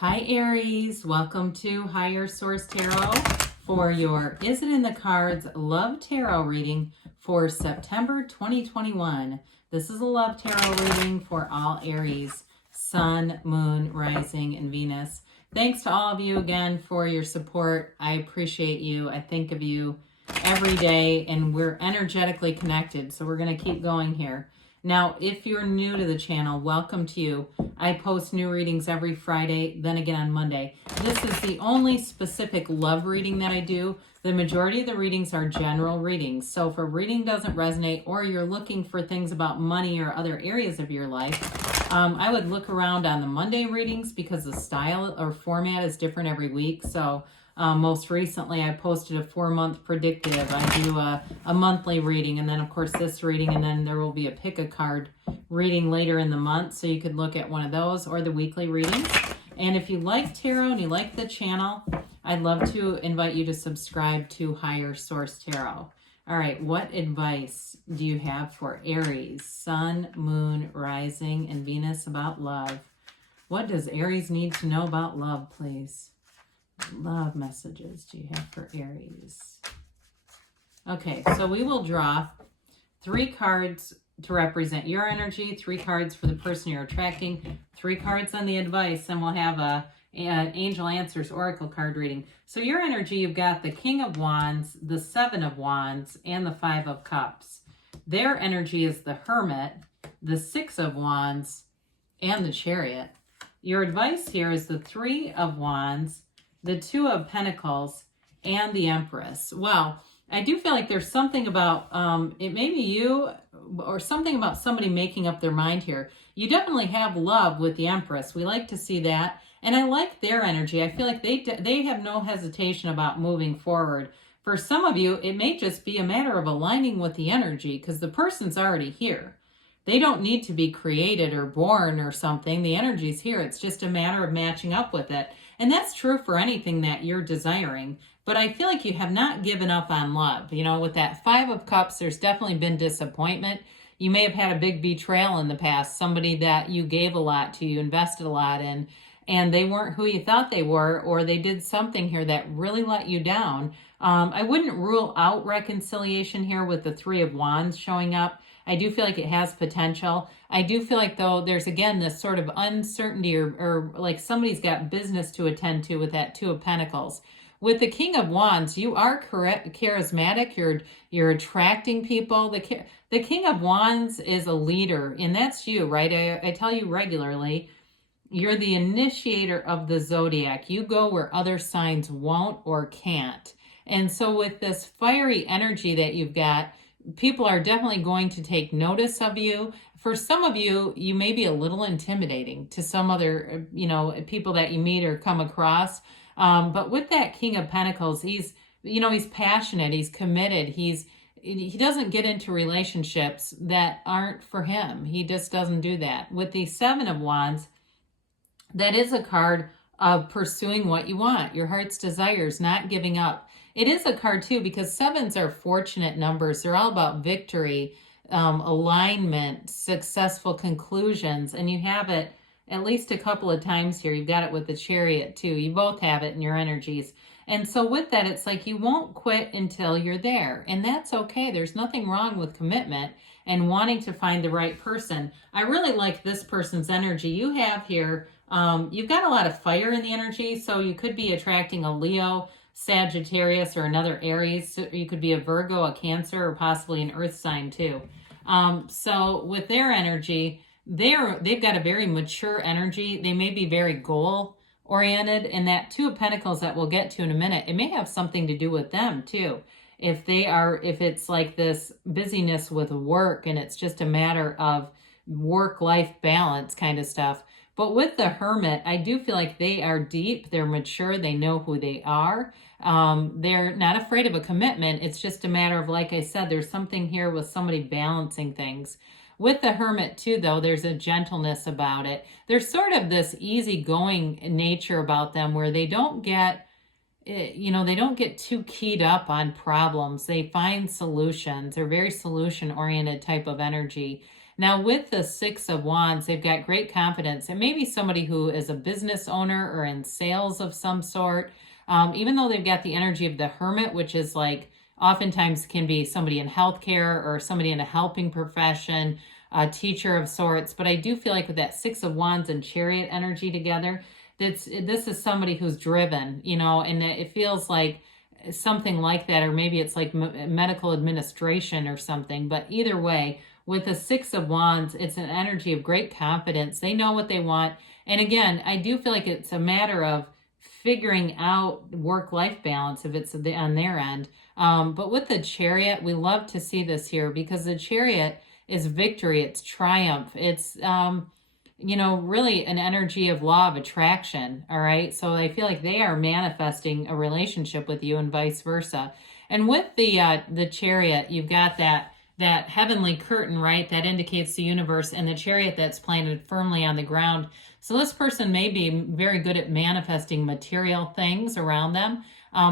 Hi Aries, welcome to Higher Source Tarot for your Is It in the Cards Love Tarot reading for September 2021. This is a love tarot reading for all Aries, Sun, Moon, Rising, and Venus. Thanks to all of you again for your support. I appreciate you. I think of you every day and we're energetically connected, so we're going to keep going here. Now, if you're new to the channel, welcome to you. I post new readings every Friday, then again on Monday. This is the only specific love reading that I do. The majority of the readings are general readings. So if a reading doesn't resonate or you're looking for things about money or other areas of your life, I would look around on the Monday readings because the style or format is different every week. So most recently, I posted a 4-month predictive. I do a monthly reading, and then, of course, this reading, and then there will be a pick-a-card reading later in the month, so you could look at one of those or the weekly readings. And if you like tarot and you like the channel, I'd love to invite you to subscribe to Higher Source Tarot. All right, what advice do you have for Aries, Sun, Moon, Rising, and Venus about love? What does Aries need to know about love, please? Love messages do you have for Aries? Okay, so we will draw 3 cards to represent your energy, 3 cards for the person you're attracting, 3 cards on the advice, and we'll have an Angel Answers Oracle card reading. So your energy, you've got the King of Wands, the 7 of Wands, and the 5 of Cups. Their energy is the Hermit, the 6 of Wands, and the Chariot. Your advice here is the 3 of Wands, the 2 of Pentacles, and the Empress. Well, I do feel like there's something about, it may be you or something about somebody making up their mind here. You definitely have love with the Empress. We like to see that. And I like their energy. I feel like they have no hesitation about moving forward. For some of you, it may just be a matter of aligning with the energy because the person's already here. They don't need to be created or born or something. The energy's here. It's just a matter of matching up with it. And that's true for anything that you're desiring. But I feel like you have not given up on love. You know, with that 5 of Cups, there's definitely been disappointment. You may have had a big betrayal in the past, somebody that you gave a lot to, you invested a lot in, and they weren't who you thought they were, or they did something here that really let you down. I wouldn't rule out reconciliation here with the 3 of Wands showing up. I do feel like it has potential. I do feel like, though, there's, again, this sort of uncertainty or like somebody's got business to attend to with that 2 of Pentacles. With the King of Wands, you are charismatic. You're attracting people. The King of Wands is a leader, and that's you, right? I tell you regularly, you're the initiator of the zodiac. You go where other signs won't or can't. And so with this fiery energy that you've got, people are definitely going to take notice of you. For some of you, you may be a little intimidating to some other, people that you meet or come across. But with that King of Pentacles, he's passionate, he's committed, he doesn't get into relationships that aren't for him. He just doesn't do that. With the 7 of Wands, that is a card of pursuing what you want, your heart's desires, not giving up. It is a card, too, because 7s are fortunate numbers. They're all about victory, alignment, successful conclusions, and you have it at least a couple of times here. You've got it with the Chariot, too. You both have it in your energies. And so with that, it's like you won't quit until you're there, and that's okay. There's nothing wrong with commitment and wanting to find the right person. I really like this person's energy. You have here, you've got a lot of fire in the energy, so you could be attracting a Leo, Sagittarius, or another Aries. You could be a Virgo, a Cancer, or possibly an Earth sign too. So with their energy, they've got a very mature energy. They may be very goal oriented, and that 2 of Pentacles that we'll get to in a minute, it may have something to do with them too. If it's like this busyness with work and it's just a matter of work-life balance kind of stuff. But with the Hermit, I do feel like they are deep, they're mature, they know who they are. They're not afraid of a commitment. It's just a matter of, like I said, there's something here with somebody balancing things. With the Hermit, too, though, there's a gentleness about it. There's sort of this easygoing nature about them where they don't get, they don't get too keyed up on problems. They find solutions. They're very solution-oriented type of energy. Now with the Six of Wands, they've got great confidence. And maybe somebody who is a business owner or in sales of some sort, even though they've got the energy of the Hermit, which is like oftentimes can be somebody in healthcare or somebody in a helping profession, a teacher of sorts. But I do feel like with that Six of Wands and Chariot energy together, this is somebody who's driven, you know, and it feels like something like that, or maybe it's like medical administration or something. But either way, with the Six of Wands, it's an energy of great confidence. They know what they want. And again, I do feel like it's a matter of figuring out work-life balance if it's on their end. But with the Chariot, we love to see this here because the Chariot is victory, it's triumph, it's you know, really an energy of law of attraction. All right, so I feel like they are manifesting a relationship with you and vice versa. And with the Chariot, you've got that heavenly curtain, right, that indicates the universe, and the Chariot that's planted firmly on the ground. So this person may be very good at manifesting material things around them.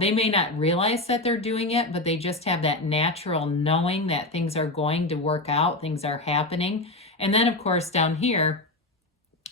They may not realize that they're doing it, but they just have that natural knowing that things are going to work out, things are happening. And then, of course, down here,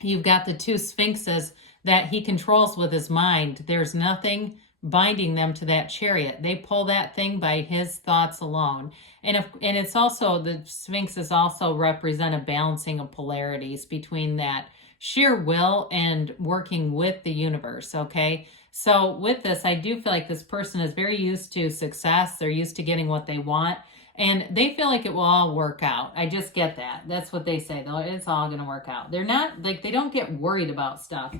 you've got the two Sphinxes that he controls with his mind. There's nothing binding them to that Chariot. They pull that thing by his thoughts alone. And it's also, the Sphinxes also represent a balancing of polarities between that sheer will and working with the universe, okay? So with this, I do feel like this person is very used to success. They're used to getting what they want, and they feel like it will all work out. I just get that. That's what they say, though. It's all going to work out. They're not, like, they don't get worried about stuff.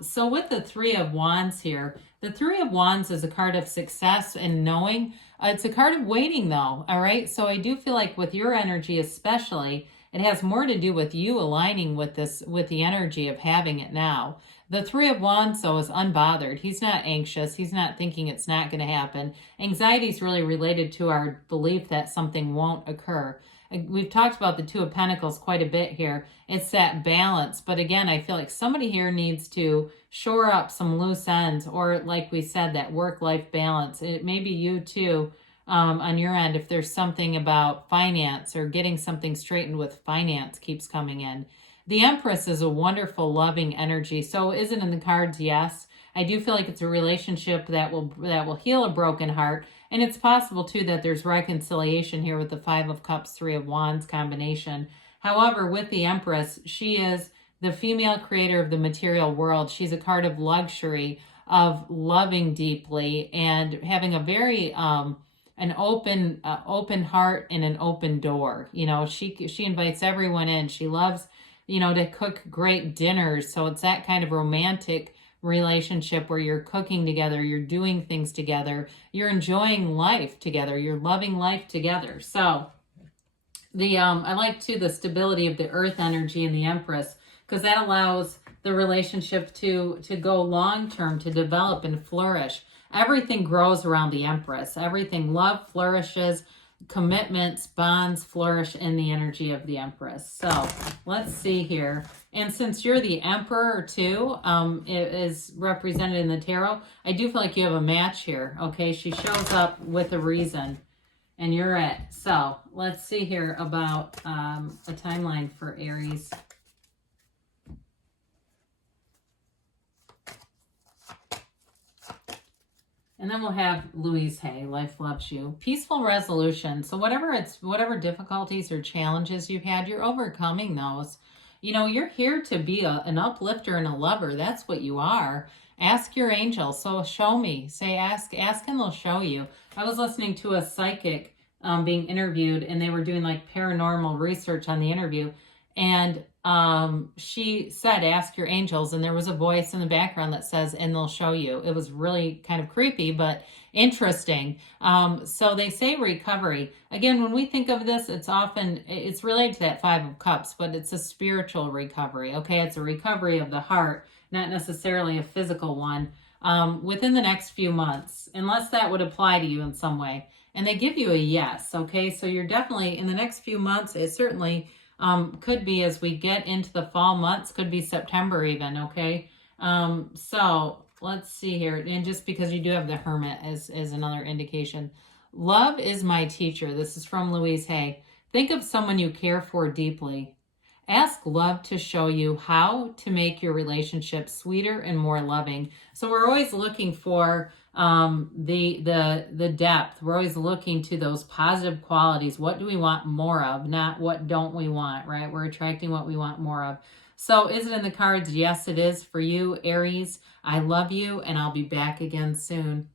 So with the Three of Wands here, the Three of Wands is a card of success and knowing. It's a card of waiting, though, all right? So I do feel like with your energy especially, it has more to do with you aligning with this, with the energy of having it now. The Three of Wands, though, is unbothered. He's not anxious. He's not thinking it's not going to happen. Anxiety is really related to our belief that something won't occur. We've talked about the Two of Pentacles quite a bit here. It's that balance. But again, I feel like somebody here needs to shore up some loose ends, or like we said, that work-life balance. It may be you too. On your end, if there's something about finance or getting something straightened with finance keeps coming in. The Empress is a wonderful, loving energy. So is it in the cards? Yes. I do feel like it's a relationship that will heal a broken heart. And it's possible, too, that there's reconciliation here with the Five of Cups, Three of Wands combination. However, with the Empress, she is the female creator of the material world. She's a card of luxury, of loving deeply, and having a very... an open heart and an open door. You know, she invites everyone in. She loves, you know, to cook great dinners. So it's that kind of romantic relationship where you're cooking together, you're doing things together, you're enjoying life together, you're loving life together. So the I like too the stability of the earth energy in the Empress, because that allows the relationship to go long term, to develop and flourish. Everything grows around the Empress. Everything, love flourishes, commitments, bonds flourish in the energy of the Empress. So let's see here. And since you're the Emperor too, it is represented in the tarot, I do feel like you have a match here. Okay, she shows up with a reason, and you're it. So let's see here about a timeline for Aries. And then we'll have Louise Hay, Life Loves You. Peaceful resolution. So whatever difficulties or challenges you've had, you're overcoming those. You know, you're here to be an uplifter and a lover. That's what you are. Ask your angels. So show me. Say, ask and they'll show you. I was listening to a psychic being interviewed, and they were doing like paranormal research on the interview. And she said, ask your angels. And there was a voice in the background that says, and they'll show you. It was really kind of creepy, but interesting. So they say recovery. Again, when we think of this, it's related to that Five of Cups, but it's a spiritual recovery. Okay. It's a recovery of the heart, not necessarily a physical one, within the next few months, unless that would apply to you in some way. And they give you a yes. Okay. So you're definitely in the next few months. It certainly could be as we get into the fall months, could be September even, okay? So let's see here. And just because you do have the Hermit as another indication. Love is my teacher. This is from Louise Hay. Think of someone you care for deeply. Ask love to show you how to make your relationship sweeter and more loving. So we're always looking for the depth. We're always looking to those positive qualities. What do we want more of? Not what don't we want, right? We're attracting what we want more of. So is it in the cards? Yes, it is for you, Aries. I love you, and I'll be back again soon.